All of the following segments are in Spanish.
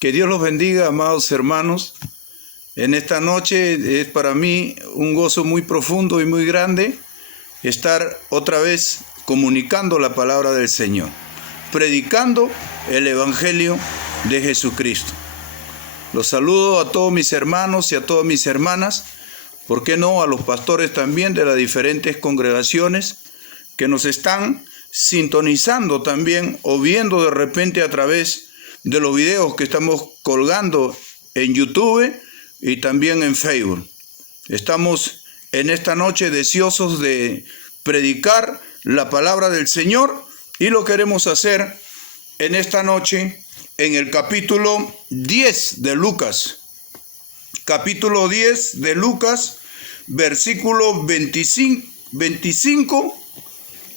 Que Dios los bendiga, amados hermanos. En esta noche es para mí un gozo muy profundo y muy grande estar otra vez comunicando la palabra del Señor, predicando el Evangelio de Jesucristo. Los saludo a todos mis hermanos y a todas mis hermanas, ¿por qué no? A los pastores también de las diferentes congregaciones que nos están sintonizando también o viendo de repente a través de los videos que estamos colgando en YouTube y también en Facebook. Estamos en esta noche deseosos de predicar la palabra del Señor y lo queremos hacer en esta noche en el capítulo 10 de Lucas. Capítulo 10 de Lucas, versículo 25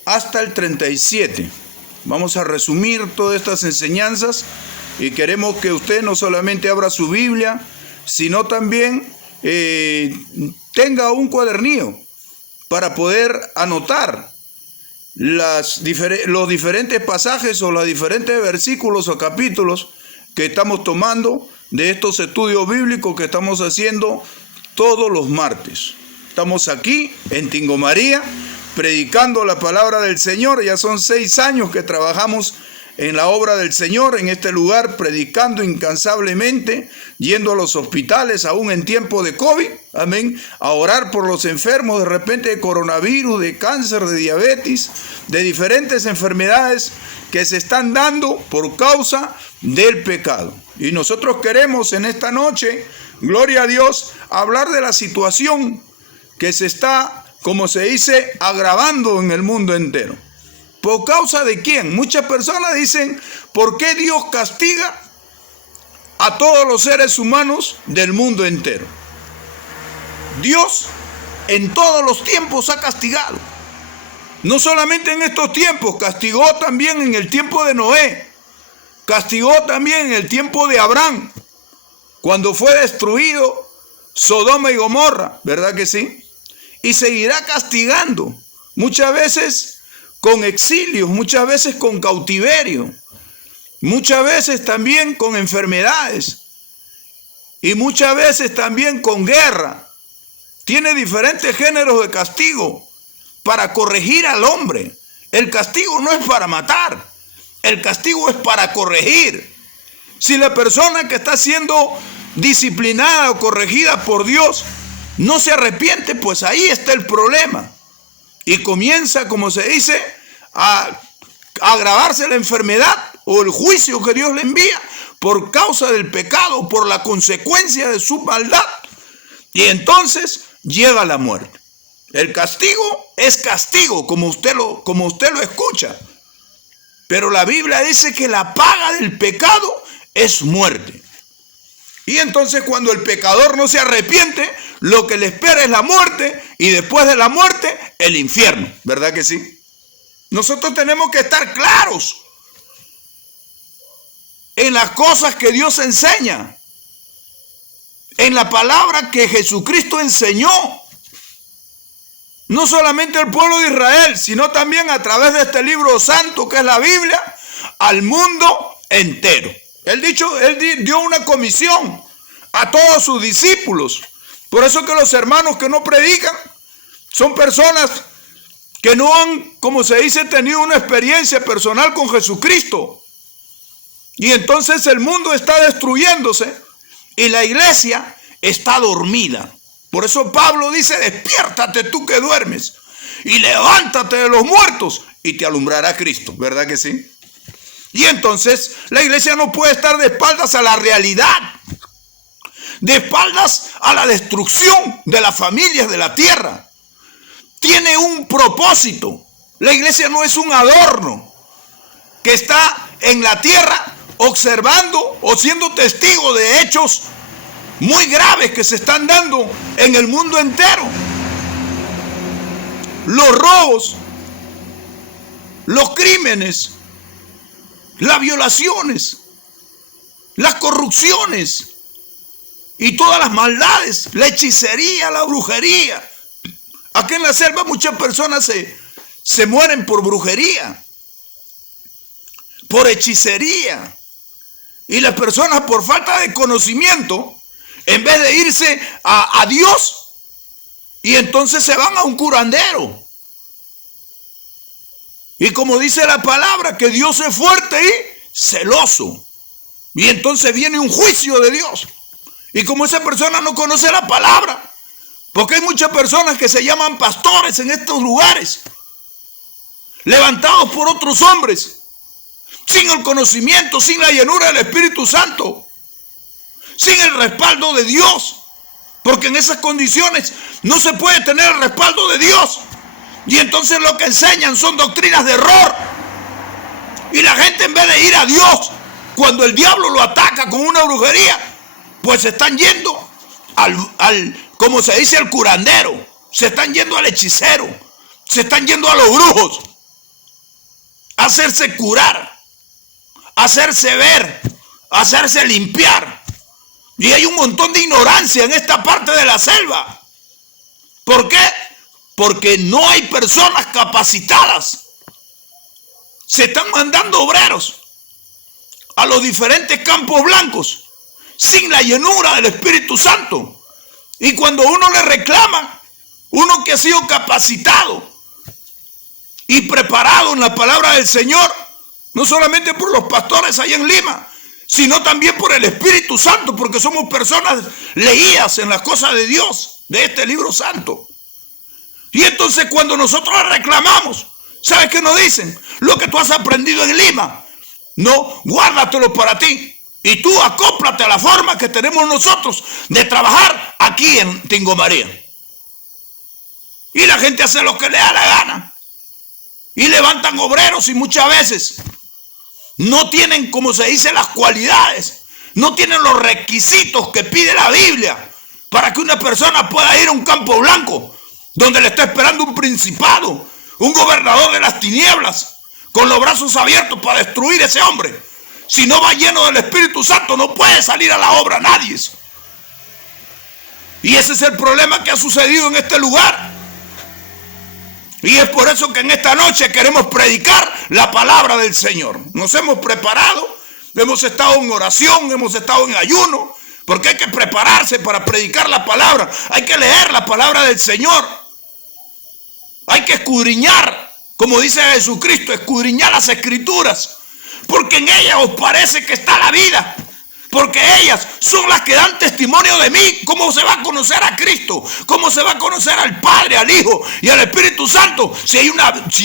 hasta el 37. Vamos a resumir todas estas enseñanzas y queremos que usted no solamente abra su Biblia, sino también tenga un cuadernillo para poder anotar los diferentes pasajes o los diferentes versículos o capítulos que estamos tomando de estos estudios bíblicos que estamos haciendo todos los martes. Estamos aquí en Tingo María predicando la palabra del Señor. Ya son 6 años que trabajamos en la obra del Señor, en este lugar, predicando incansablemente, yendo a los hospitales, aún en tiempo de COVID, amén, a orar por los enfermos de repente de coronavirus, de cáncer, de diabetes, de diferentes enfermedades que se están dando por causa del pecado. Y nosotros queremos en esta noche, gloria a Dios, hablar de la situación que se está, como se dice, agravando en el mundo entero. ¿Por causa de quién? Muchas personas dicen, ¿por qué Dios castiga a todos los seres humanos del mundo entero? Dios en todos los tiempos ha castigado. No solamente en estos tiempos, castigó también en el tiempo de Noé, castigó también en el tiempo de Abraham, cuando fue destruido Sodoma y Gomorra, ¿verdad que sí? Y seguirá castigando, muchas veces con exilios, muchas veces con cautiverio, muchas veces también con enfermedades y muchas veces también con guerra. Tiene diferentes géneros de castigo para corregir al hombre. El castigo no es para matar, el castigo es para corregir. Si la persona que está siendo disciplinada o corregida por Dios no se arrepiente, pues ahí está el problema. Y comienza, como se dice, a agravarse la enfermedad o el juicio que Dios le envía por causa del pecado, por la consecuencia de su maldad. Y entonces llega la muerte. El castigo es castigo, como usted lo escucha. Pero la Biblia dice que la paga del pecado es muerte. Y entonces cuando el pecador no se arrepiente, lo que le espera es la muerte y después de la muerte, el infierno. ¿Verdad que sí? Nosotros tenemos que estar claros en las cosas que Dios enseña, en la palabra que Jesucristo enseñó. No solamente al pueblo de Israel, sino también a través de este libro santo que es la Biblia, al mundo entero. Él dio una comisión a todos sus discípulos. Por eso que los hermanos que no predican son personas que no han, como se dice, tenido una experiencia personal con Jesucristo. Y entonces el mundo está destruyéndose y la iglesia está dormida. Por eso Pablo dice, despiértate tú que duermes y levántate de los muertos y te alumbrará Cristo. ¿Verdad que sí? Y entonces la iglesia no puede estar de espaldas a la realidad, de espaldas a la destrucción de las familias de la tierra. Tiene un propósito. La iglesia no es un adorno que está en la tierra observando o siendo testigo de hechos muy graves que se están dando en el mundo entero. Los robos, los crímenes, las violaciones, las corrupciones y todas las maldades, la hechicería, la brujería. Aquí en la selva muchas personas se mueren por brujería, por hechicería. Y las personas, por falta de conocimiento, en vez de irse a Dios, y entonces se van a un curandero. Y como dice la palabra, que Dios es fuerte y celoso. Y entonces viene un juicio de Dios. Y como esa persona no conoce la palabra, porque hay muchas personas que se llaman pastores en estos lugares, levantados por otros hombres, sin el conocimiento, sin la llenura del Espíritu Santo, sin el respaldo de Dios, porque en esas condiciones no se puede tener el respaldo de Dios. Y entonces lo que enseñan son doctrinas de error. Y la gente, en vez de ir a Dios, cuando el diablo lo ataca con una brujería, pues se están yendo como se dice, al curandero, se están yendo al hechicero, se están yendo a los brujos, a hacerse curar, a hacerse ver, a hacerse limpiar. Y hay un montón de ignorancia en esta parte de la selva. ¿Por qué? Porque no hay personas capacitadas. Se están mandando obreros a los diferentes campos blancos sin la llenura del Espíritu Santo. Y cuando uno le reclama, uno que ha sido capacitado y preparado en la palabra del Señor, no solamente por los pastores allá en Lima, sino también por el Espíritu Santo, porque somos personas leídas en las cosas de Dios, de este libro santo. Y entonces cuando nosotros reclamamos, ¿sabes qué nos dicen? Lo que tú has aprendido en Lima, no, guárdatelo para ti. Y tú acóplate a la forma que tenemos nosotros de trabajar aquí en Tingo María. Y la gente hace lo que le da la gana. Y levantan obreros y muchas veces no tienen, como se dice, las cualidades. No tienen los requisitos que pide la Biblia para que una persona pueda ir a un campo blanco donde le está esperando un principado, un gobernador de las tinieblas, con los brazos abiertos para destruir a ese hombre. Si no va lleno del Espíritu Santo, no puede salir a la obra nadie. Y ese es el problema que ha sucedido en este lugar. Y es por eso que en esta noche queremos predicar la palabra del Señor. Nos hemos preparado, hemos estado en oración, hemos estado en ayuno, porque hay que prepararse para predicar la palabra. Hay que leer la palabra del Señor. Hay que escudriñar, como dice Jesucristo, escudriñar las Escrituras, porque en ellas os parece que está la vida, porque ellas son las que dan testimonio de mí. ¿Cómo se va a conocer a Cristo? ¿Cómo se va a conocer al Padre, al Hijo y al Espíritu Santo si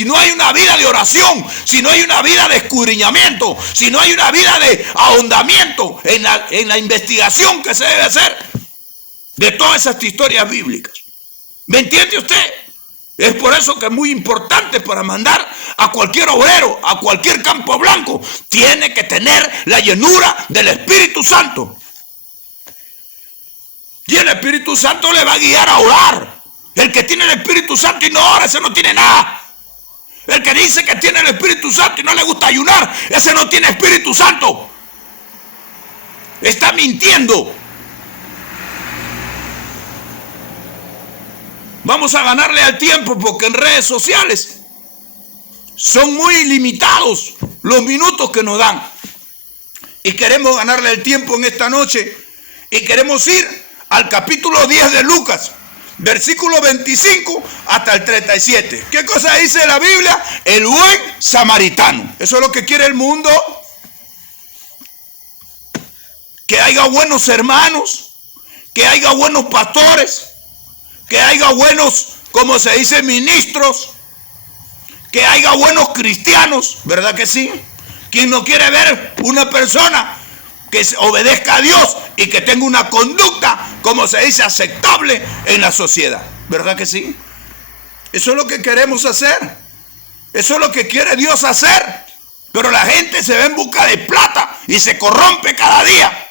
no hay una vida de oración, si no hay una vida de escudriñamiento, si no hay una vida de ahondamiento en la investigación que se debe hacer de todas esas historias bíblicas? ¿Me entiende usted? Es por eso que es muy importante, para mandar a cualquier obrero, a cualquier campo blanco, tiene que tener la llenura del Espíritu Santo. Y el Espíritu Santo le va a guiar a orar. El que tiene el Espíritu Santo y no ora, ese no tiene nada. El que dice que tiene el Espíritu Santo y no le gusta ayunar, ese no tiene Espíritu Santo. Está mintiendo. Vamos a ganarle al tiempo, porque en redes sociales son muy limitados los minutos que nos dan. Y queremos ganarle el tiempo en esta noche. Y queremos ir al capítulo 10 de Lucas, versículo 25 hasta el 37. ¿Qué cosa dice la Biblia? El buen samaritano. Eso es lo que quiere el mundo. Que haya buenos hermanos, que haya buenos pastores, que haya buenos, como se dice, ministros, que haya buenos cristianos, ¿verdad que sí? ¿Quién no quiere ver una persona que obedezca a Dios y que tenga una conducta, como se dice, aceptable en la sociedad? ¿Verdad que sí? Eso es lo que queremos hacer. Eso es lo que quiere Dios hacer. Pero la gente se ve en busca de plata y se corrompe cada día.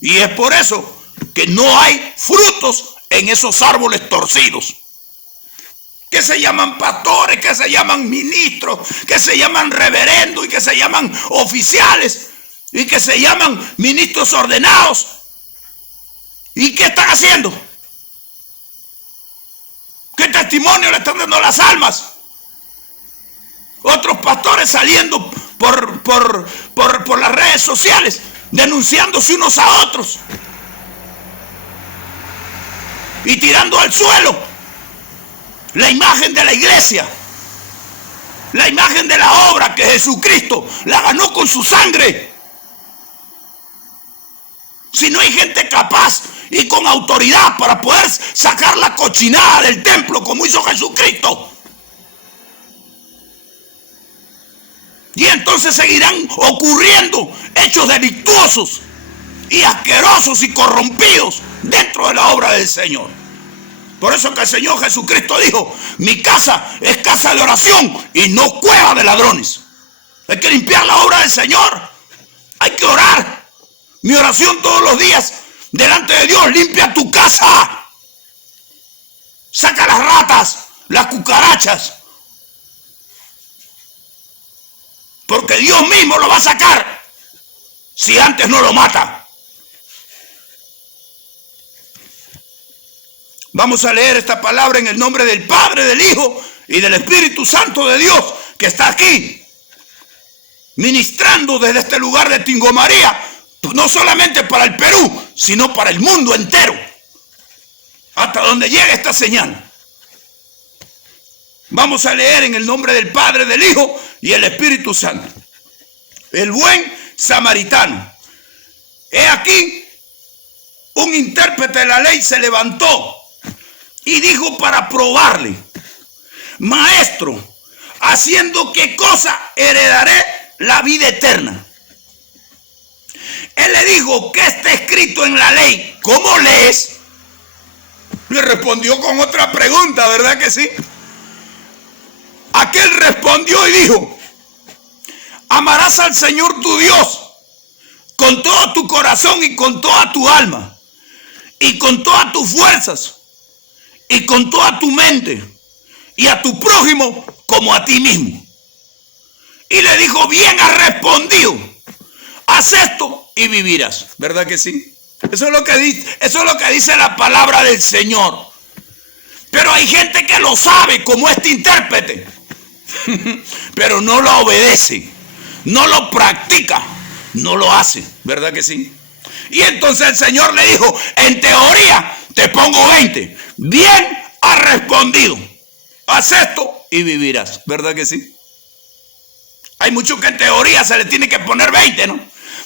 Y es por eso que no hay frutos en esos árboles torcidos, que se llaman pastores, que se llaman ministros, que se llaman reverendos y que se llaman oficiales y que se llaman ministros ordenados. ¿Y qué están haciendo? ¿Qué testimonio le están dando a las almas? Otros pastores saliendo por las redes sociales denunciándose unos a otros y tirando al suelo la imagen de la iglesia, la imagen de la obra que Jesucristo la ganó con su sangre. Si no hay gente capaz y con autoridad para poder sacar la cochinada del templo como hizo Jesucristo, y entonces seguirán ocurriendo hechos delictuosos y asquerosos y corrompidos dentro de la obra del Señor. Por eso que el Señor Jesucristo dijo: mi casa es casa de oración y no cueva de ladrones. Hay que limpiar la obra del Señor, hay que orar. Mi oración todos los días delante de Dios: limpia tu casa, saca las ratas, las cucarachas, porque Dios mismo lo va a sacar si antes no lo mata. Vamos a leer esta palabra en el nombre del Padre, del Hijo y del Espíritu Santo de Dios, que está aquí ministrando desde este lugar de Tingo María, no solamente para el Perú, sino para el mundo entero, hasta donde llegue esta señal. Vamos a leer en el nombre del Padre, del Hijo y el Espíritu Santo. El buen samaritano. He aquí, un intérprete de la ley se levantó y dijo para probarle: maestro, ¿haciendo qué cosa heredaré la vida eterna? Él le dijo: ¿qué está escrito en la ley? ¿Cómo lees? Le respondió con otra pregunta, ¿verdad que sí? Aquel respondió y dijo: amarás al Señor tu Dios con todo tu corazón y con toda tu alma y con todas tus fuerzas y con toda tu mente, y a tu prójimo como a ti mismo. Y le dijo: bien has respondido, haz esto y vivirás. ¿Verdad que sí? Eso es lo que dice la palabra del Señor. Pero hay gente que lo sabe, como este intérprete, pero no lo obedece, no lo practica, no lo hace. ¿Verdad que sí? Y entonces el Señor le dijo: en teoría te pongo 20. Bien has respondido, haz esto y vivirás. ¿Verdad que sí? Hay muchos que en teoría se le tiene que poner 20, ¿no?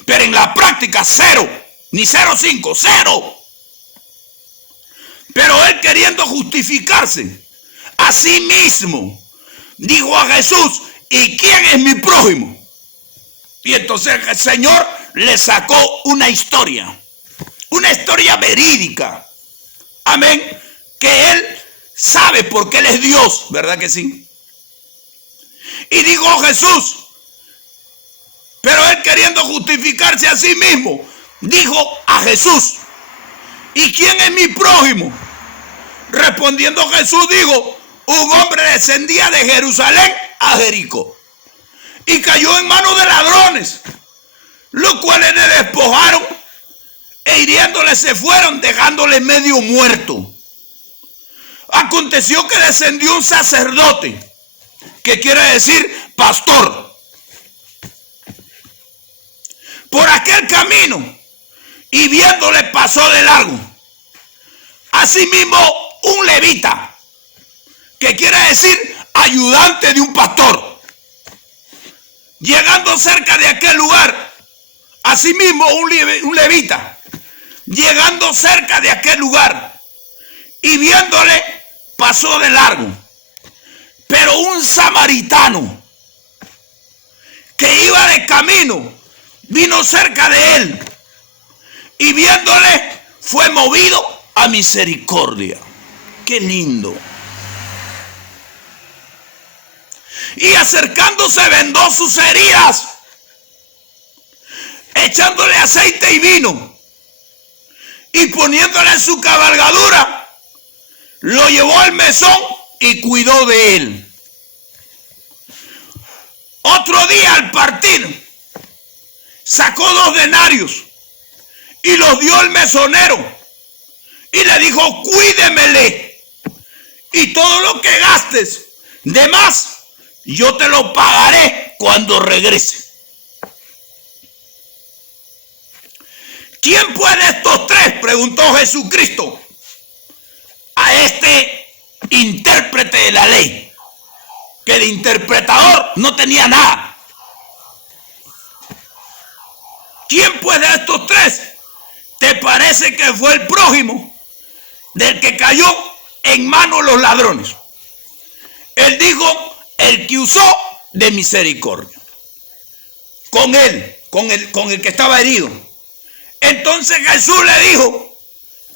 Pero en la práctica 0, ni 0,5, 0. Pero él, queriendo justificarse a sí mismo, dijo a Jesús: ¿y quién es mi prójimo? Y entonces el Señor le sacó una historia verídica. Amén. Que él sabe porque él es Dios. ¿Verdad que sí? Y dijo Jesús, pero él, queriendo justificarse a sí mismo, dijo a Jesús: ¿y quién es mi prójimo? Respondiendo Jesús dijo: un hombre descendía de Jerusalén a Jericó y cayó en manos de ladrones, los cuales le despojaron e hiriéndole se fueron, dejándole medio muerto. Aconteció que descendió un sacerdote, que quiere decir pastor, por aquel camino, y viéndole pasó de largo. Asimismo un levita, que quiere decir ayudante de un pastor, llegando cerca de aquel lugar. Asimismo un levita, llegando cerca de aquel lugar, y viéndole pasó de largo. Pero un samaritano que iba de camino vino cerca de él, y viéndole fue movido a misericordia. Qué lindo. Y acercándose vendó sus heridas, echándole aceite y vino, y poniéndole en su cabalgadura, lo llevó al mesón y cuidó de él. Otro día, al partir, sacó 2 denarios y los dio al mesonero y le dijo: cuídemele, y todo lo que gastes de más yo te lo pagaré cuando regrese. ¿Quién pues de estos tres? Preguntó Jesucristo a este intérprete de la ley, que de interpretador no tenía nada. ¿Quién pues de estos tres te parece que fue el prójimo del que cayó en manos de los ladrones? Él dijo, el que usó de misericordia con él, con el que estaba herido. Entonces Jesús le dijo,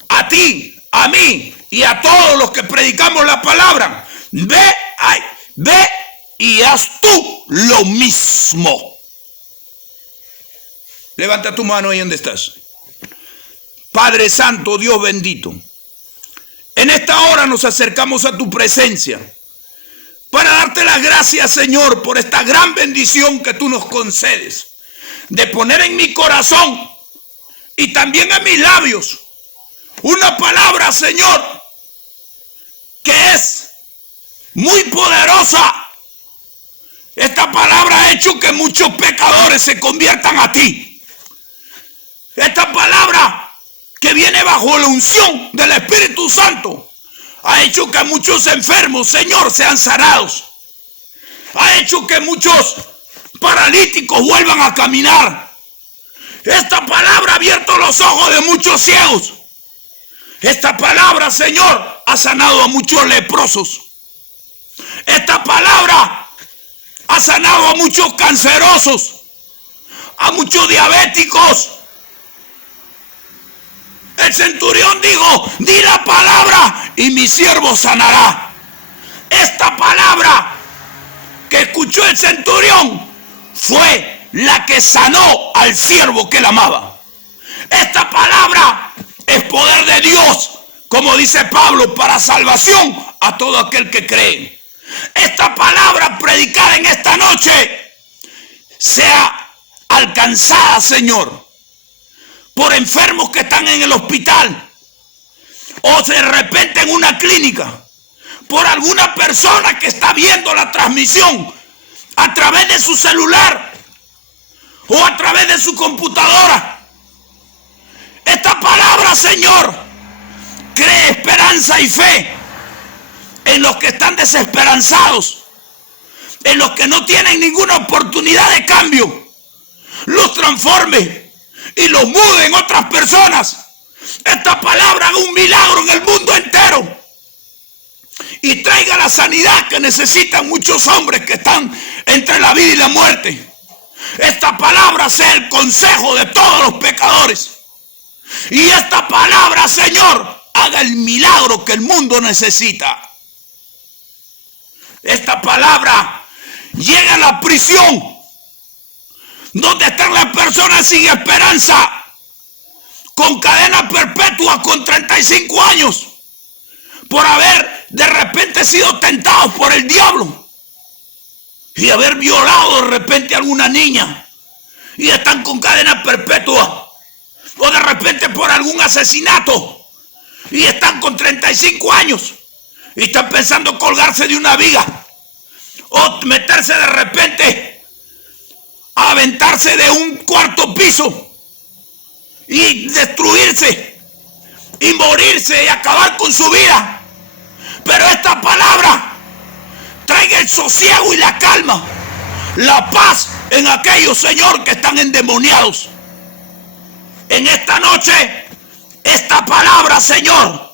a ti, a mí y a todos los que predicamos la palabra, ve y haz tú lo mismo. Levanta tu mano ahí donde estás. Padre Santo, Dios bendito, en esta hora nos acercamos a tu presencia para darte las gracias, Señor, por esta gran bendición que tú nos concedes, de poner en mi corazón y también en mis labios una palabra, Señor, que es muy poderosa. Esta palabra ha hecho que muchos pecadores se conviertan a ti. Esta palabra que viene bajo la unción del Espíritu Santo ha hecho que muchos enfermos, Señor, sean sanados. Ha hecho que muchos paralíticos vuelvan a caminar. Esta palabra ha abierto los ojos de muchos ciegos. Esta palabra, Señor, ha sanado a muchos leprosos. Esta palabra ha sanado a muchos cancerosos, a muchos diabéticos. El centurión dijo, di la palabra y mi siervo sanará. Esta palabra que escuchó el centurión fue la que sanó al siervo que él amaba. Esta palabra es poder de Dios, como dice Pablo, para salvación a todo aquel que cree. Esta palabra predicada en esta noche sea alcanzada, Señor, por enfermos que están en el hospital o de repente en una clínica, por alguna persona que está viendo la transmisión a través de su celular o a través de su computadora. Esta palabra, Señor, cree esperanza y fe en los que están desesperanzados, en los que no tienen ninguna oportunidad de cambio. Los transforme y los mude en otras personas. Esta palabra haga un milagro en el mundo entero y traiga la sanidad que necesitan muchos hombres que están entre la vida y la muerte. Esta palabra sea el consejo de todos los pecadores. Y esta palabra, Señor, haga el milagro que el mundo necesita. Esta palabra llega a la prisión donde están las personas sin esperanza, con cadena perpetua, con 35 años, por haber de repente sido tentados por el diablo y haber violado de repente a alguna niña y están con cadena perpetua, o de repente por algún asesinato y están con 35 años y están pensando colgarse de una viga o meterse de repente a aventarse de un cuarto piso y destruirse y morirse y acabar con su vida. Pero esta palabra traiga el sosiego y la calma, la paz en aquellos, Señor, que están endemoniados. En esta noche, esta palabra, Señor,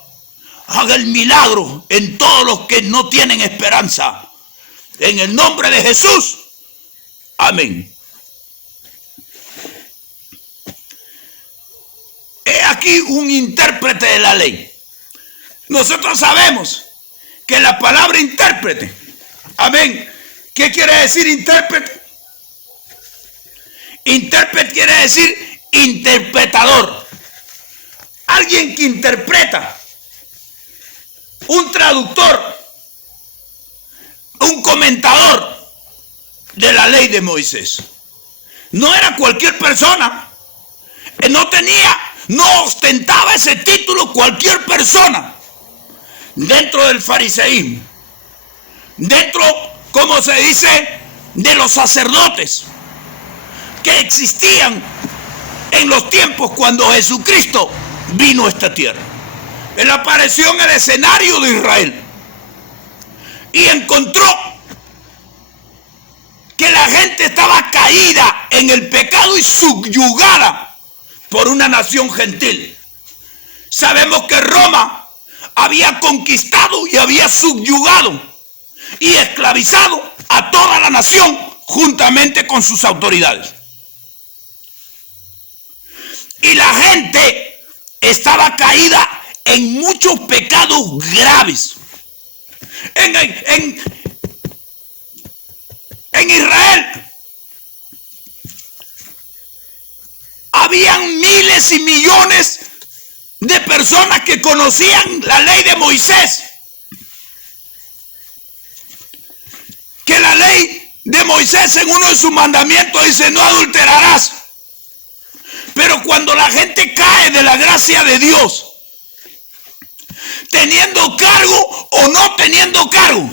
haga el milagro en todos los que no tienen esperanza. En el nombre de Jesús. Amén. He aquí un intérprete de la ley. Nosotros sabemos que la palabra intérprete, amén, ¿qué quiere decir intérprete? Intérprete quiere decir interpretador, alguien que interpreta, un traductor, un comentador de la ley de Moisés. No era cualquier persona, no ostentaba ese título cualquier persona dentro del fariseísmo, dentro, como se dice, de los sacerdotes que existían en los tiempos cuando Jesucristo vino a esta tierra. Él apareció en el escenario de Israel y encontró que la gente estaba caída en el pecado y subyugada por una nación gentil. Sabemos que Roma había conquistado y había subyugado y esclavizado a toda la nación juntamente con sus autoridades. Y la gente estaba caída en muchos pecados graves. En Israel habían miles y millones de personas que conocían la ley de Moisés. Que la ley de Moisés en uno de sus mandamientos dice: no adulterarás. Pero cuando la gente cae de la gracia de Dios, teniendo cargo o no teniendo cargo,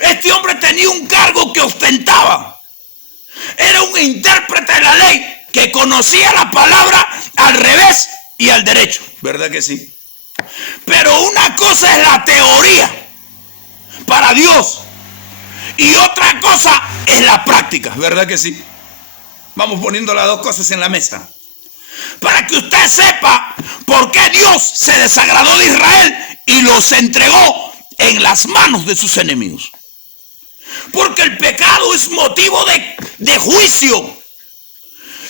este hombre tenía un cargo que ostentaba. Era un intérprete de la ley que conocía la palabra al revés y al derecho. ¿Verdad que sí? Pero una cosa es la teoría para Dios y otra cosa es la práctica. ¿Verdad que sí? Vamos poniendo las dos cosas en la mesa para que usted sepa por qué Dios se desagradó de Israel y los entregó en las manos de sus enemigos. Porque el pecado es motivo de juicio.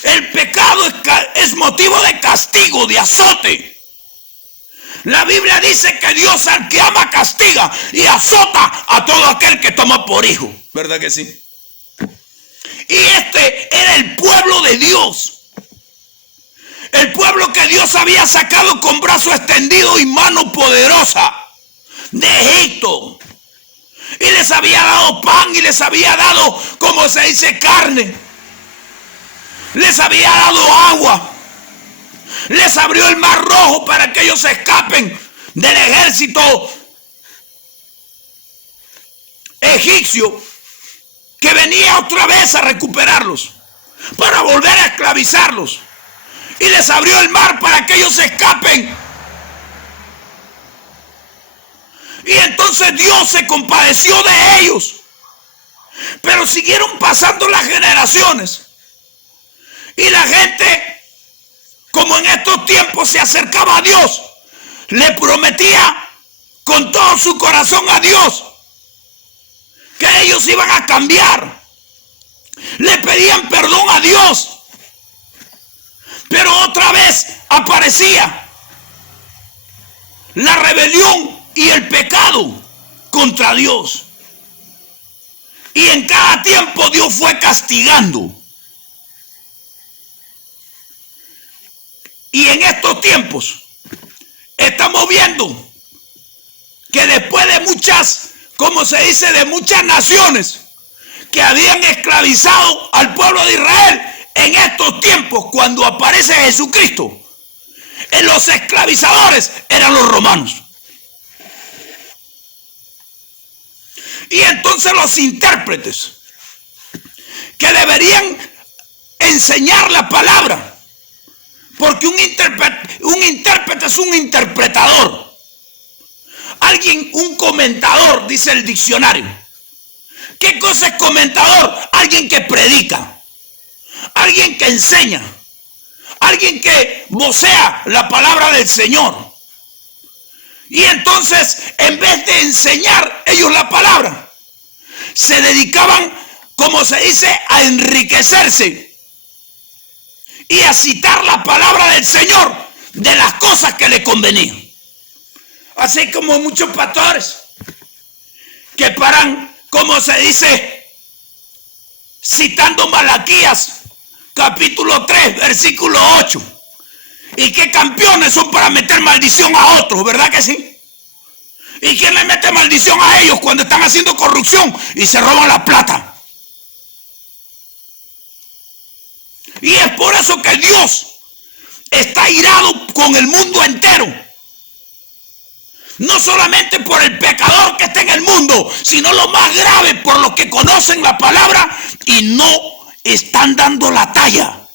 El pecado es motivo de castigo, de azote. La Biblia dice que Dios al que ama castiga y azota a todo aquel que toma por hijo. ¿Verdad que sí? Y este era el pueblo de Dios. El pueblo que Dios había sacado con brazo extendido y mano poderosa de Egipto. Y les había dado pan y les había dado, como se dice, carne. Les había dado agua. Les abrió el mar rojo para que ellos se escapen del ejército egipcio que venía otra vez a recuperarlos para volver a esclavizarlos. Y les abrió el mar para que ellos se escapen. Y entonces Dios se compadeció de ellos. Pero siguieron pasando las generaciones. Y la gente, como en estos tiempos se acercaba a Dios, le prometía con todo su corazón a Dios que ellos iban a cambiar. Le pedían perdón a Dios. Pero otra vez aparecía la rebelión y el pecado contra Dios. Y en cada tiempo Dios fue castigando. Y en estos tiempos estamos viendo que después de muchas, como se dice, de muchas naciones que habían esclavizado al pueblo de Israel, en estos tiempos, cuando aparece Jesucristo, los esclavizadores eran los romanos. Y entonces los intérpretes, que deberían enseñar la palabra, porque un intérprete es un interpretador. Alguien, un comentador, dice el diccionario. ¿Qué cosa es comentador? Alguien que predica. Alguien que enseña, alguien que vocea la palabra del Señor. Y entonces, en vez de enseñar ellos la palabra, se dedicaban, como se dice, a enriquecerse y a citar la palabra del Señor de las cosas que le convenían. Así como muchos pastores que paran, como se dice, citando Malaquías capítulo 3, versículo 8. Y qué campeones son para meter maldición a otros, ¿verdad que sí? ¿Y quién le mete maldición a ellos cuando están haciendo corrupción y se roban la plata? Y es por eso que Dios está irado con el mundo entero. No solamente por el pecador que está en el mundo, sino lo más grave, por los que conocen la palabra y no están dando la talla.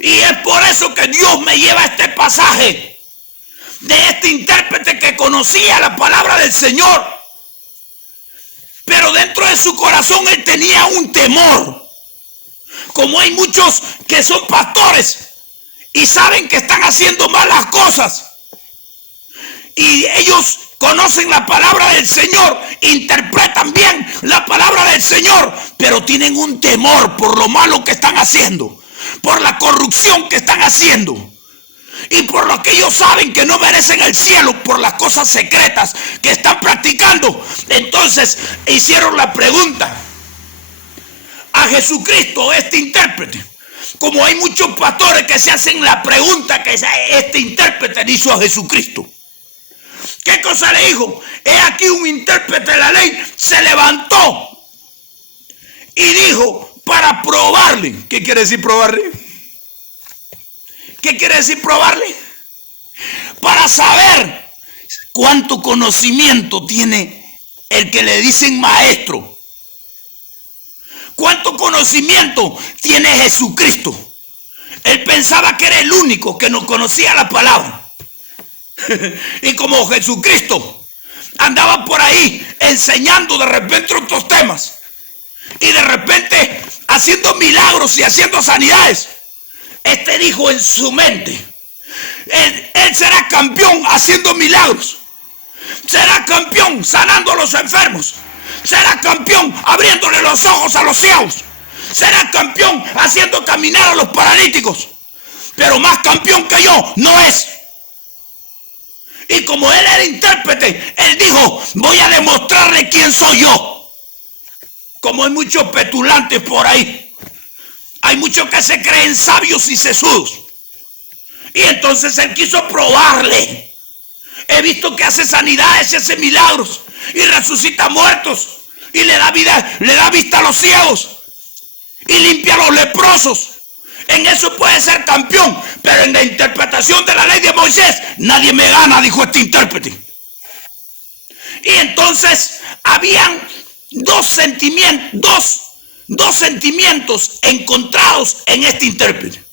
Y es por eso que Dios me lleva a este pasaje de este intérprete que conocía la palabra del Señor, pero dentro de su corazón él tenía un temor. Como hay muchos que son pastores y saben que están haciendo mal las cosas, y ellos conocen la palabra del Señor, interpretan bien la palabra del Señor, pero tienen un temor por lo malo que están haciendo, por la corrupción que están haciendo, y por lo que ellos saben que no merecen el cielo, por las cosas secretas que están practicando. Entonces hicieron la pregunta a Jesucristo, este intérprete. Como hay muchos pastores que se hacen la pregunta que este intérprete le hizo a Jesucristo. ¿Qué cosa le dijo? He aquí un intérprete de la ley se levantó y dijo para probarle. ¿Qué quiere decir probarle? ¿Qué quiere decir probarle? Para saber cuánto conocimiento tiene el que le dicen maestro. ¿Cuánto conocimiento tiene Jesucristo? Él pensaba que era el único que no conocía la palabra. Y como Jesucristo andaba por ahí enseñando de repente otros temas, y de repente haciendo milagros y haciendo sanidades, este dijo en su mente, él será campeón haciendo milagros, será campeón sanando a los enfermos, será campeón abriéndole los ojos a los ciegos, será campeón haciendo caminar a los paralíticos, pero más campeón que yo no es. Y como él era intérprete, él dijo, voy a demostrarle quién soy yo. Como hay muchos petulantes por ahí, hay muchos que se creen sabios y sesudos, y entonces él quiso probarle. He visto que hace sanidades y hace milagros y resucita muertos y le da vida, le da vista a los ciegos y limpia a los leprosos. En eso puede ser campeón, pero en la interpretación de la ley de Moisés nadie me gana, dijo este intérprete. Y entonces habían dos sentimientos encontrados en este intérprete.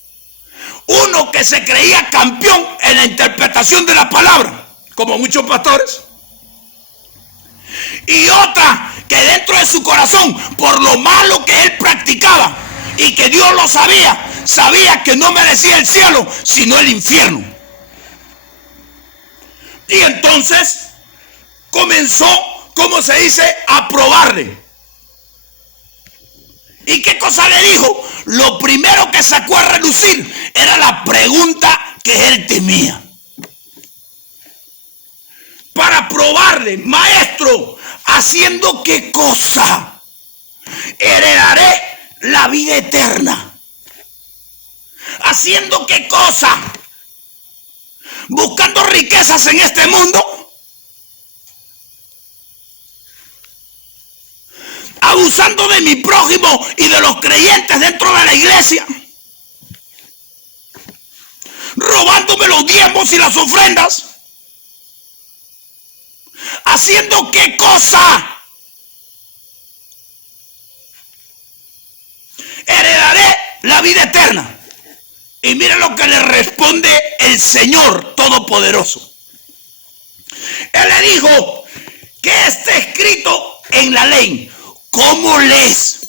Uno que se creía campeón en la interpretación de la palabra, como muchos pastores, y otra que dentro de su corazón, por lo malo que él practicaba y que Dios lo sabía que no merecía el cielo sino el infierno. Y entonces comenzó, como se dice, a probarle. ¿Y qué cosa le dijo? Lo primero que sacó a relucir era la pregunta que él temía. Para probarle, maestro, ¿haciendo qué cosa heredaré la vida eterna? ¿Haciendo qué cosa? ¿Buscando riquezas en este mundo? ¿Abusando de mi prójimo y de los creyentes dentro de la iglesia? ¿Robándome los diezmos y las ofrendas? ¿Haciendo qué cosa? Heredaré la vida eterna. Y mira lo que le responde el Señor Todopoderoso. Él le dijo, ¿qué está escrito en la ley? ¿Cómo lees?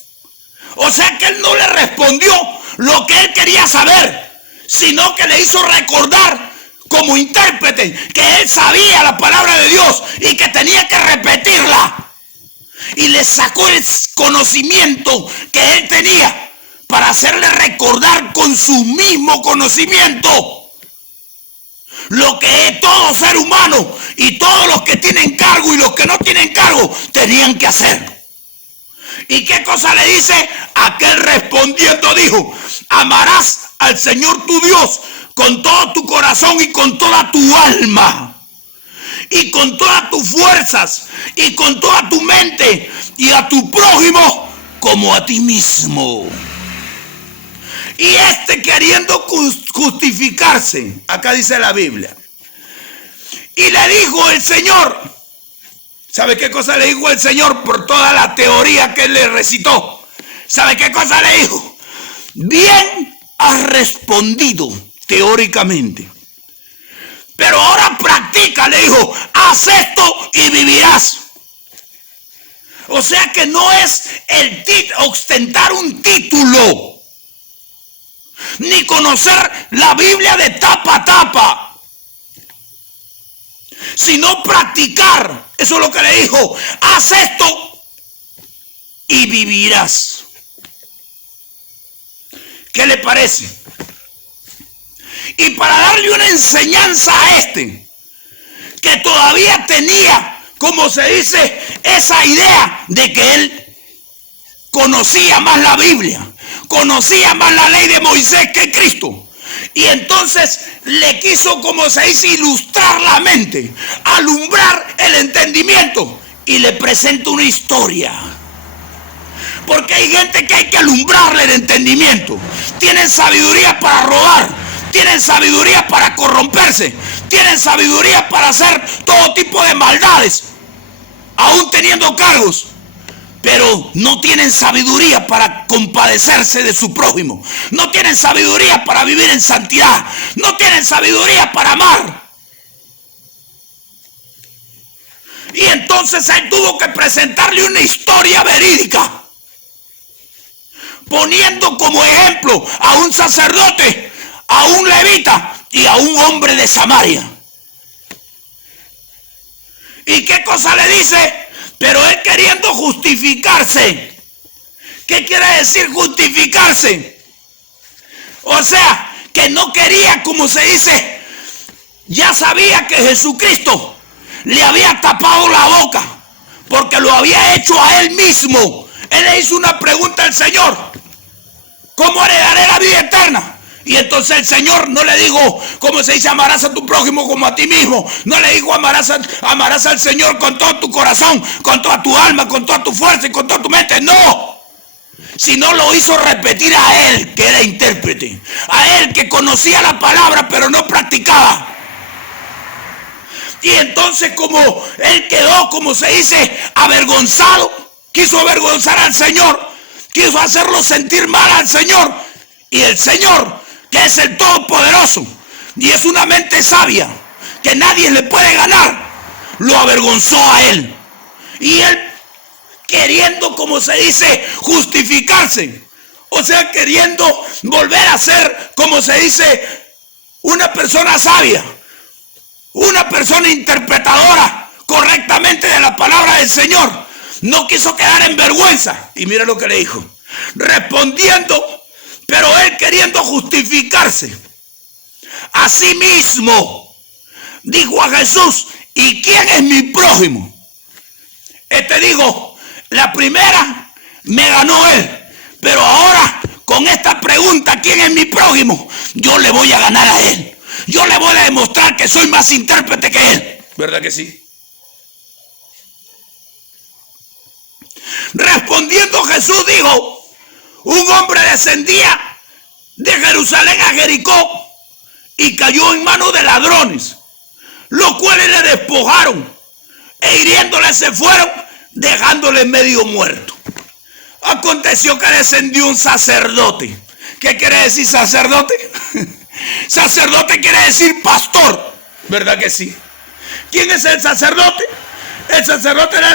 O sea que él no le respondió lo que él quería saber, sino que le hizo recordar como intérprete que él sabía la palabra de Dios y que tenía que repetirla. Y le sacó el conocimiento que él tenía para hacerle recordar con su mismo conocimiento lo que todo ser humano y todos los que tienen cargo y los que no tienen cargo tenían que hacer. ¿Y qué cosa le dice? Aquel respondiendo dijo, amarás al Señor tu Dios con todo tu corazón y con toda tu alma y con todas tus fuerzas y con toda tu mente, y a tu prójimo como a ti mismo. Y queriendo justificarse, acá dice la Biblia, y le dijo el Señor, ¿sabe qué cosa le dijo el Señor por toda la teoría que él le recitó? ¿Sabe qué cosa le dijo? Bien has respondido teóricamente. Pero ahora practica, le dijo, haz esto y vivirás. O sea que no es ostentar un título, ni conocer la Biblia de tapa a tapa, sino practicar. Eso es lo que le dijo, haz esto y vivirás. ¿Qué le parece? Y para darle una enseñanza a que todavía tenía, como se dice, esa idea de que él conocía más la Biblia, conocía más la ley de Moisés que Cristo. Y entonces le quiso, como se dice, ilustrar la mente, alumbrar el entendimiento, y le presenta una historia. Porque hay gente que hay que alumbrarle el entendimiento. Tienen sabiduría para robar, tienen sabiduría para corromperse, tienen sabiduría para hacer todo tipo de maldades, aún teniendo cargos, pero no tienen sabiduría para compadecerse de su prójimo, no tienen sabiduría para vivir en santidad, no tienen sabiduría para amar. Y entonces él tuvo que presentarle una historia verídica, poniendo como ejemplo a un sacerdote, a un levita y a un hombre de Samaria. ¿Y qué cosa le dice? Pero él queriendo justificarse. ¿Qué quiere decir justificarse? O sea, que no quería, como se dice, ya sabía que Jesucristo le había tapado la boca, porque lo había hecho a él mismo. Él le hizo una pregunta al Señor: ¿cómo heredaré la vida eterna? Y entonces el Señor no le dijo, como se dice, amarás a tu prójimo como a ti mismo. No le dijo, amarás al Señor con todo tu corazón, con toda tu alma, con toda tu fuerza y con toda tu mente. No, sino lo hizo repetir a él, que era intérprete, a él que conocía la palabra pero no practicaba. Y entonces, como él quedó, como se dice, avergonzado, quiso avergonzar al Señor, quiso hacerlo sentir mal al Señor. Y el Señor, que es el Todopoderoso y es una mente sabia que nadie le puede ganar, lo avergonzó a él. Y él, queriendo, como se dice, justificarse, o sea, queriendo volver a ser, como se dice, una persona sabia, una persona interpretadora correctamente de la palabra del Señor, no quiso quedar en vergüenza. Y mira lo que le dijo, respondiendo, pero él queriendo justificarse a sí mismo, dijo a Jesús: ¿y quién es mi prójimo? Dijo, la primera me ganó él, pero ahora con esta pregunta, ¿quién es mi prójimo?, yo le voy a ganar a él. Yo le voy a demostrar que soy más intérprete que él. ¿Verdad que sí? Respondiendo Jesús dijo: un hombre descendía de Jerusalén a Jericó y cayó en manos de ladrones, los cuales le despojaron e hiriéndole se fueron, dejándole medio muerto. Aconteció que descendió un sacerdote. ¿Qué quiere decir sacerdote? Sacerdote quiere decir pastor. ¿Verdad que sí? ¿Quién es el sacerdote? El sacerdote era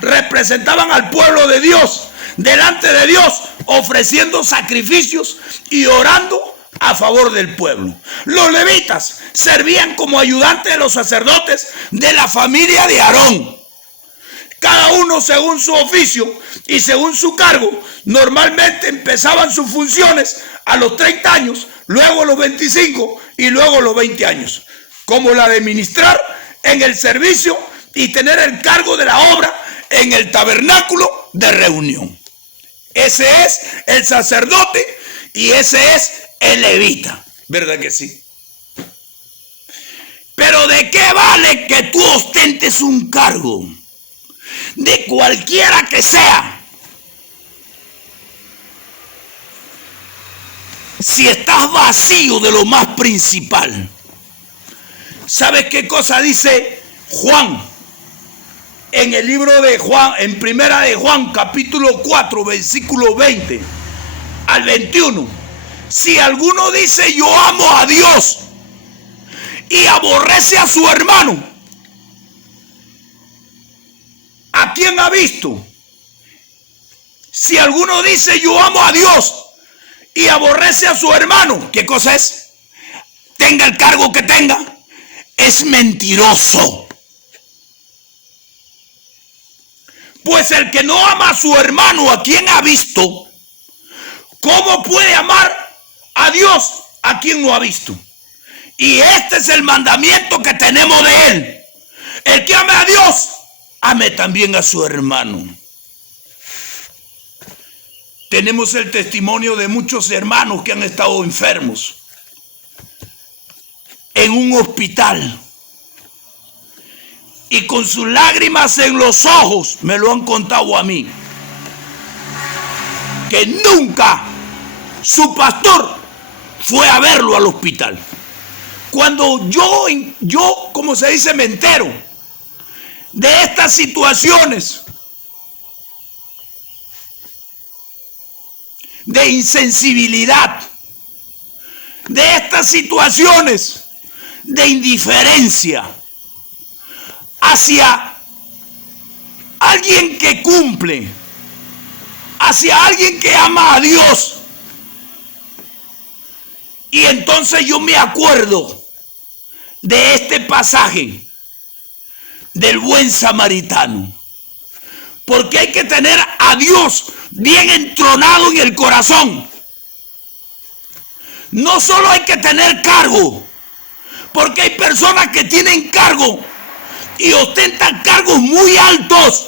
representaban al pueblo de Dios delante de Dios, ofreciendo sacrificios y orando a favor del pueblo. Los levitas servían como ayudantes de los sacerdotes de la familia de Aarón, cada uno según su oficio y según su cargo. Normalmente empezaban sus funciones a los 30 años, luego los 25 y luego los 20 años, como la de ministrar en el servicio y tener el cargo de la obra en el tabernáculo de reunión. Ese es el sacerdote y ese es el levita. ¿Verdad que sí? Pero ¿de qué vale que tú ostentes un cargo? De cualquiera que sea, si estás vacío de lo más principal. ¿Sabes qué cosa dice Juan? En el libro de Juan, en primera de Juan, capítulo 4, versículo 20 al 21. Si alguno dice yo amo a Dios y aborrece a su hermano, ¿a quién ha visto? Si alguno dice yo amo a Dios y aborrece a su hermano, ¿qué cosa es? Tenga el cargo que tenga, es mentiroso. Pues el que no ama a su hermano, ¿a quien ha visto? ¿Cómo puede amar a Dios a quien no ha visto? Y este es el mandamiento que tenemos de él. El que ame a Dios, ame también a su hermano. Tenemos el testimonio de muchos hermanos que han estado enfermos en un hospital y con sus lágrimas en los ojos me lo han contado a mí, que nunca su pastor fue a verlo al hospital. Cuando yo, como se dice, me entero de estas situaciones de insensibilidad, de estas situaciones de indiferencia hacia alguien que cumple, hacia alguien que ama a Dios. Y entonces yo me acuerdo de este pasaje del buen samaritano, porque hay que tener a Dios bien entronado en el corazón. No solo hay que tener cargo, porque hay personas que tienen cargo y ostentan cargos muy altos,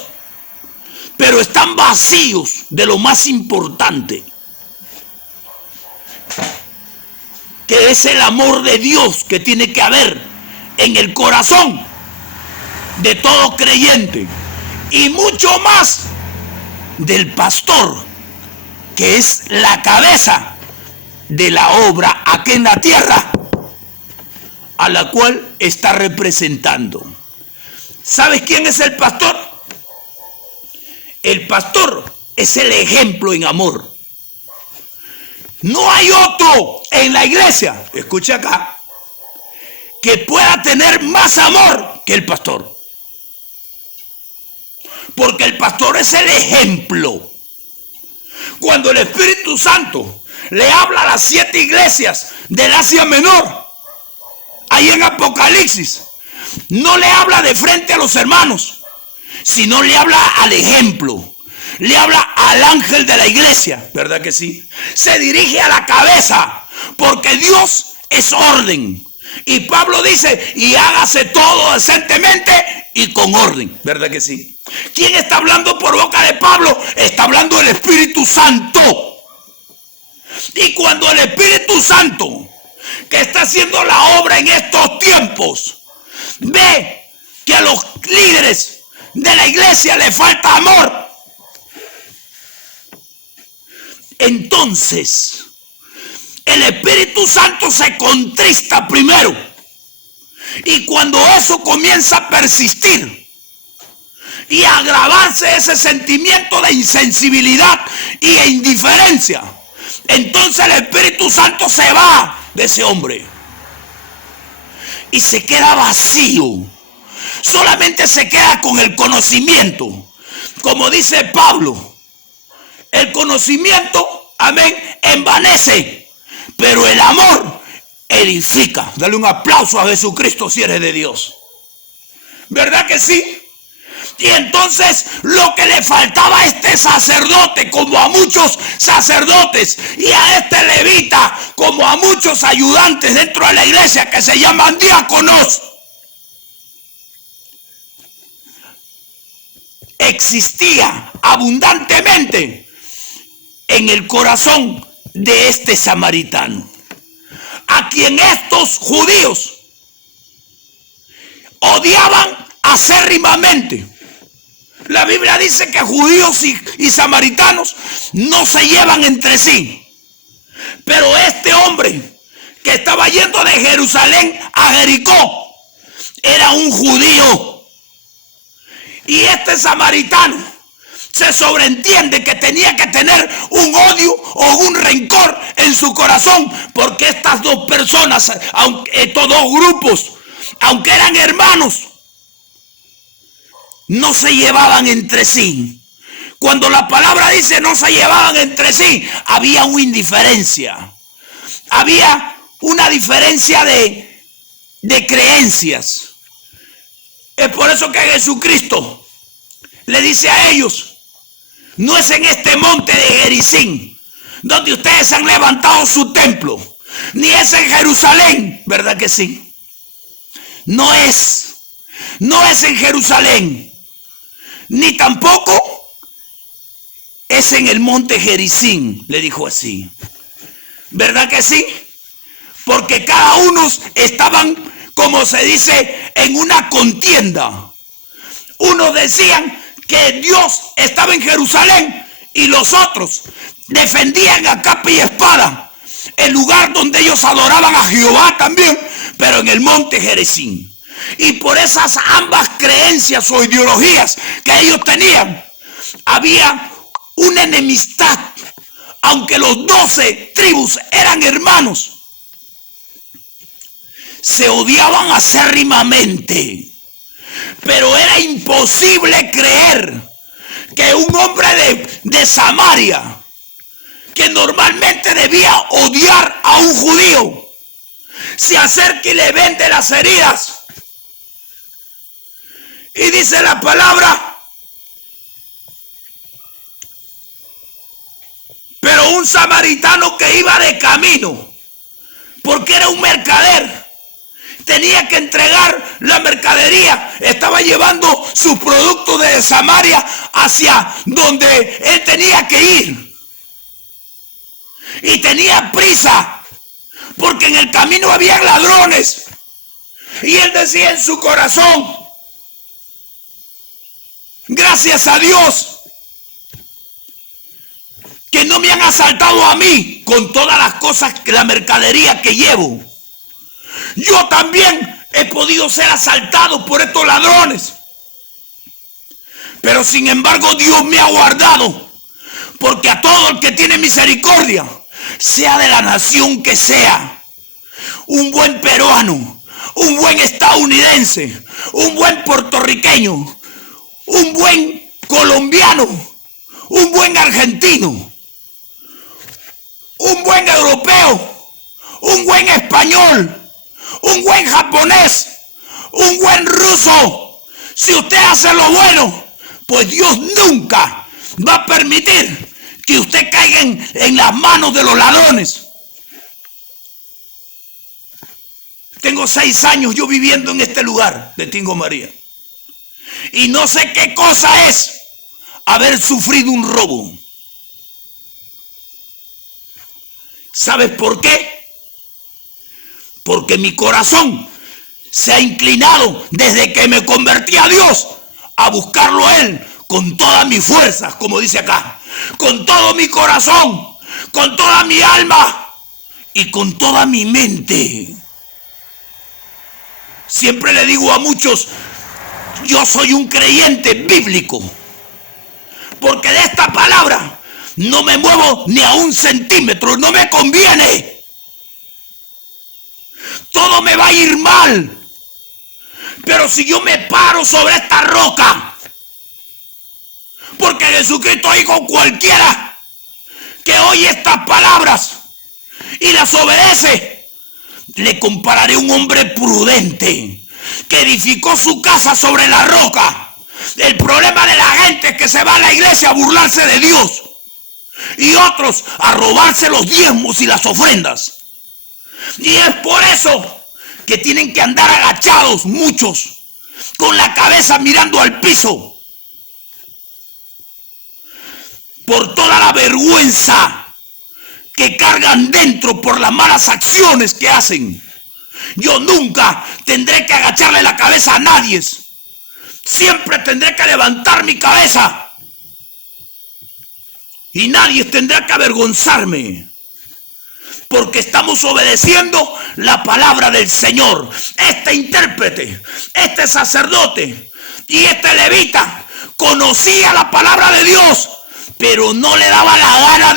pero están vacíos de lo más importante, que es el amor de Dios que tiene que haber en el corazón de todo creyente, y mucho más del pastor, que es la cabeza de la obra aquí en la tierra a la cual está representando. ¿Sabes quién es el pastor? El pastor es el ejemplo en amor. No hay otro en la iglesia, escucha acá, que pueda tener más amor que el pastor. Porque el pastor es el ejemplo. Cuando el Espíritu Santo le habla a las 7 iglesias del Asia Menor, ahí en Apocalipsis, no le habla de frente a los hermanos, sino le habla al ejemplo. Le habla al ángel de la iglesia, ¿verdad que sí? Se dirige a la cabeza, porque Dios es orden. Y Pablo dice, y hágase todo decentemente y con orden, ¿verdad que sí? ¿Quién está hablando por boca de Pablo? Está hablando el Espíritu Santo. Y cuando el Espíritu Santo, que está haciendo la obra en estos tiempos, ve que a los líderes de la iglesia le falta amor, entonces el Espíritu Santo se contrista primero, y cuando eso comienza a persistir y a agravarse ese sentimiento de insensibilidad y de indiferencia, entonces el Espíritu Santo se va de ese hombre y se queda vacío. Solamente se queda con el conocimiento. Como dice Pablo, el conocimiento, amén, envanece, pero el amor edifica. Dale un aplauso a Jesucristo si eres de Dios. ¿Verdad que sí? Y entonces lo que le faltaba a este sacerdote, como a muchos sacerdotes, y a este levita, como a muchos ayudantes dentro de la iglesia que se llaman diáconos, existía abundantemente en el corazón de este samaritano, a quien estos judíos odiaban acérrimamente. La Biblia dice que judíos y samaritanos no se llevan entre sí. Pero este hombre que estaba yendo de Jerusalén a Jericó era un judío. Y este samaritano se sobreentiende que tenía que tener un odio o un rencor en su corazón, porque estas dos personas, estos dos grupos, aunque eran hermanos, no se llevaban entre sí. Cuando la palabra dice no se llevaban entre sí, había una indiferencia, había una diferencia de creencias. Es por eso que Jesucristo le dice a ellos: no es en este monte de Gerizim donde ustedes han levantado su templo, ni es en Jerusalén, ¿verdad que sí? No es en Jerusalén, ni tampoco es en el monte Gerizim, le dijo así. ¿Verdad que sí? Porque cada uno estaban, como se dice, en una contienda. Unos decían que Dios estaba en Jerusalén y los otros defendían a capa y espada el lugar donde ellos adoraban a Jehová también, pero en el monte Gerizim. Y por esas ambas creencias o ideologías que ellos tenían, había una enemistad. Aunque los 12 tribus eran hermanos, se odiaban acérrimamente. Pero era imposible creer que un hombre de Samaria, que normalmente debía odiar a un judío, se acerque y le vende las heridas. Y dice la palabra: pero un samaritano que iba de camino, porque era un mercader, tenía que entregar la mercadería, estaba llevando sus productos de Samaria hacia donde él tenía que ir. Y tenía prisa, porque en el camino había ladrones. Y él decía en su corazón: gracias a Dios que no me han asaltado a mí con todas las cosas, la mercadería que llevo. Yo también he podido ser asaltado por estos ladrones. Pero sin embargo Dios me ha guardado, porque a todo el que tiene misericordia, sea de la nación que sea, un buen peruano, un buen estadounidense, un buen puertorriqueño, un buen colombiano, un buen argentino, un buen europeo, un buen español, un buen japonés, un buen ruso, si usted hace lo bueno, pues Dios nunca va a permitir que usted caiga en las manos de los ladrones. Tengo 6 años yo viviendo en este lugar de Tingo María, y no sé qué cosa es haber sufrido un robo. ¿Sabes por qué? Porque mi corazón se ha inclinado desde que me convertí a Dios a buscarlo a Él con todas mis fuerzas, como dice acá, con todo mi corazón, con toda mi alma y con toda mi mente. Siempre le digo a muchos: yo soy un creyente bíblico, porque de esta palabra no me muevo ni a un centímetro, no me conviene. Todo me va a ir mal. Pero si yo me paro sobre esta roca, porque Jesucristo dijo: cualquiera que oye estas palabras y las obedece, le compararé a un hombre prudente que edificó su casa sobre la roca. El problema de la gente es que se va a la iglesia a burlarse de Dios, y otros a robarse los diezmos y las ofrendas. Y es por eso que tienen que andar agachados muchos, con la cabeza mirando al piso, por toda la vergüenza que cargan dentro por las malas acciones que hacen. Yo nunca tendré que agacharle la cabeza a nadie. Siempre tendré que levantar mi cabeza. Y nadie tendrá que avergonzarme, porque estamos obedeciendo la palabra del Señor. Este intérprete, este sacerdote y este levita conocía la palabra de Dios, pero no le daba la gana